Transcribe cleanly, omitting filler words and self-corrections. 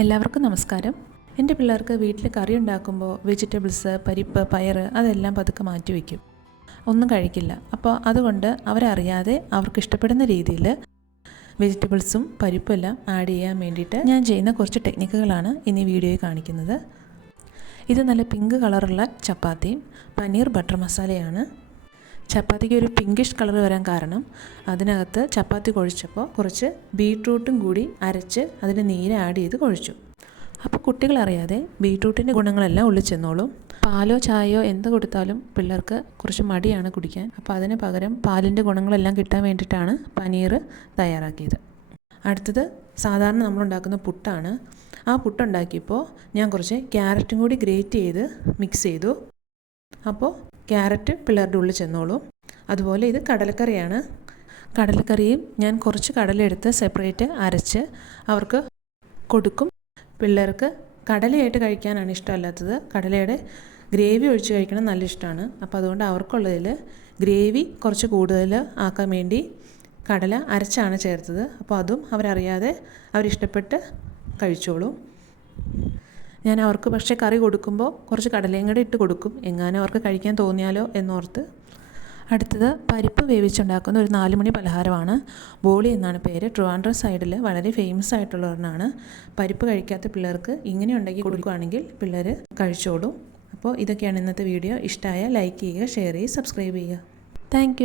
എല്ലാവർക്കും നമസ്കാരം. എൻ്റെ പിള്ളേർക്ക് വീട്ടിൽ കറി ഉണ്ടാക്കുമ്പോൾ വെജിറ്റബിൾസ്, പരിപ്പ്, പയർ അതെല്ലാം പതുക്കെ മാറ്റി വയ്ക്കും. ഒന്നും കഴിക്കില്ല. അപ്പോൾ അതുകൊണ്ട് അവരറിയാതെ അവർക്ക് ഇഷ്ടപ്പെടുന്ന രീതിയിൽ വെജിറ്റബിൾസും പരിപ്പും എല്ലാം ആഡ് ചെയ്യാൻ വേണ്ടിയിട്ട് ഞാൻ ചെയ്യുന്ന കുറച്ച് ടെക്നിക്കുകളാണ് ഇനി വീഡിയോയിൽ കാണിക്കുന്നത്. ഇത് നല്ല പിങ്ക് കളറുള്ള ചപ്പാത്തിയും പനീർ ബട്ടർ മസാലയാണ്. ചപ്പാത്തിക്ക് ഒരു പിങ്കിഷ് കളർ വരാൻ കാരണം അതിനകത്ത് ചപ്പാത്തി കുഴച്ചപ്പോൾ കുറച്ച് ബീട്രൂട്ടും കൂടി അരച്ച് അതിൻ്റെ നീര് ആഡ് ചെയ്ത് കുഴച്ചു. അപ്പോൾ കുട്ടികളറിയാതെ ബീട്രൂട്ടിൻ്റെ ഗുണങ്ങളെല്ലാം ഉള്ളിൽ ചെന്നോളും. പാലോ ചായയോ എന്ത് കൊടുത്താലും പിള്ളേർക്ക് കുറച്ച് മടിയാണ് കുടിക്കാൻ. അപ്പോൾ അതിന് പകരം പാലിൻ്റെ ഗുണങ്ങളെല്ലാം കിട്ടാൻ വേണ്ടിയിട്ടാണ് പനീർ തയ്യാറാക്കിയത്. അടുത്തത് സാധാരണ നമ്മളുണ്ടാക്കുന്ന പുട്ടാണ്. ആ പുട്ടുണ്ടാക്കിയപ്പോൾ ഞാൻ കുറച്ച് ക്യാരറ്റും കൂടി ഗ്രേറ്റ് ചെയ്ത് മിക്സ് ചെയ്തു. അപ്പോൾ ക്യാരറ്റ് പിള്ളേരുടെ ഉള്ളിൽ ചെന്നോളും. അതുപോലെ ഇത് കടലക്കറിയാണ്. കടലക്കറിയും ഞാൻ കുറച്ച് കടലെടുത്ത് സെപ്പറേറ്റ് അരച്ച് അവർക്ക് കൊടുക്കും. പിള്ളേർക്ക് കടലയായിട്ട് കഴിക്കാനാണ് ഇഷ്ടമല്ലാത്തത്. കടലയുടെ ഗ്രേവി ഒഴിച്ച് കഴിക്കണം നല്ല ഇഷ്ടമാണ്. അപ്പോൾ അതുകൊണ്ട് അവർക്കുള്ളതിൽ ഗ്രേവി കുറച്ച് കൂടുതൽ ആക്കാൻ വേണ്ടി കടല അരച്ചാണ് ചേർത്തത്. അപ്പോൾ അതും അവരറിയാതെ അവരിഷ്ടപ്പെട്ട് കഴിച്ചോളും. ഞാൻ അവർക്ക് പക്ഷേ കറി കൊടുക്കുമ്പോൾ കുറച്ച് കടലയും കൂടെ ഇട്ട് കൊടുക്കും, എങ്ങാനും അവർക്ക് കഴിക്കാൻ തോന്നിയാലോ എന്നോർത്ത്. അടുത്തത് പരിപ്പ് വേവിച്ചുണ്ടാക്കുന്ന ഒരു 4 മണി പലഹാരമാണ്. ബോളി എന്നാണ് പേര്. ട്രിവാൻഡ്രം സൈഡിൽ വളരെ ഫേമസ് ആയിട്ടുള്ള ഒരെണ്ണമാണ്. പരിപ്പ് കഴിക്കാത്ത പിള്ളേർക്ക് ഇങ്ങനെ ഉണ്ടാക്കി കൊടുക്കുകയാണെങ്കിൽ പിള്ളേർ കഴിച്ചോളും. അപ്പോൾ ഇതൊക്കെയാണ് ഇന്നത്തെ വീഡിയോ. ഇഷ്ടമായ ലൈക്ക് ചെയ്യുക, ഷെയർ ചെയ്യുക, സബ്സ്ക്രൈബ് ചെയ്യുക. താങ്ക്